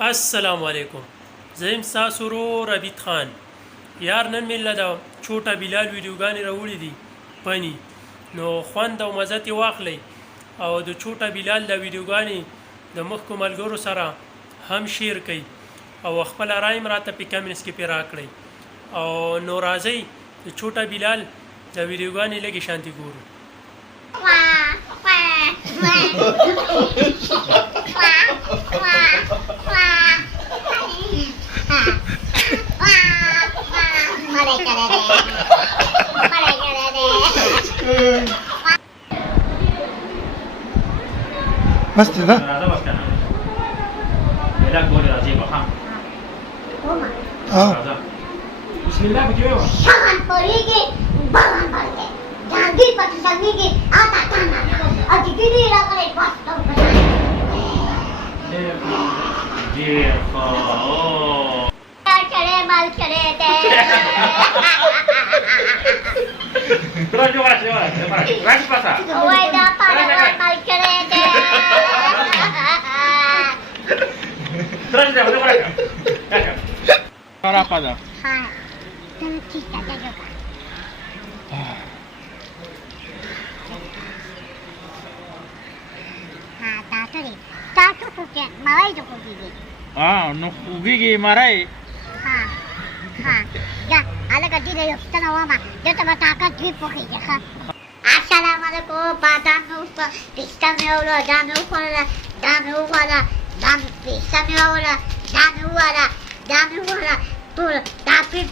السلام علیکم. زه یم ستاسو ورور ربیټ خان. یار نن مې له د چوټه بلال ویډیوګانې راوړي دي پني، نو خوند او مزه ترې واخلئ او د چوټه بلال د ویډیوګانې د مخکو ملګرو سره هم شیر کړئ او خپله رای هم راته په کمنټس کې پرې راکړئ. او نو راځئ د چوټه بلال د ویډیوګانې لږې شانتې ګورو. بس ده راځه بس کنه بلا ګورې راځي به ها راځه بسم الله پکې وایه شان پوریږي باران باندې جانګي پټ څنګهږي آتا تانا او دې دې راغلي پاستو ډېر ښه چړې مال چړې دې راځه راځه پاسه وای دا پاره مال چړې دې راځه راځه راځه ها ته ټیک ده جوړه ها تاسو خو کې مړای جو کوږي نو خوږیږي مړی ها یا الګا دې یو ستنه وامه دته به طاقت دې پوخیږي ها السلام علیکم بادام نو پستا مې ولا دانو ولا دانو پستا مې ولا دانو ولا ټول تاپې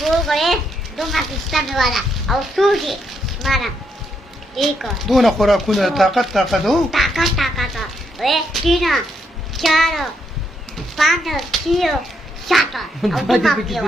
وګړې دومره پستا مې ولا او سوجي مانا ایکو دونه خوراکونه طاقت هو طاقت وې تینا چارو پانو کیو شاته او دومره کیو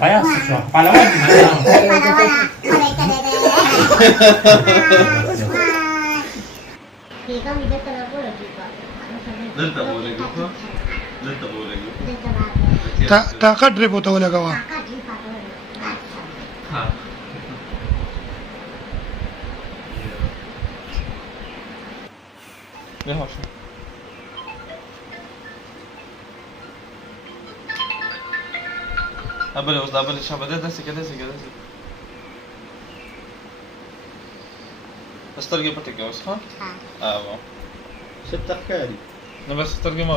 Payah susah. Pahlawan. طاقت ډېر بوته ولګوه Abale اوس دا بل شابه ده داسې کې سترګې پټې کې اوس ها ست ښکاري نو بس سترګې مه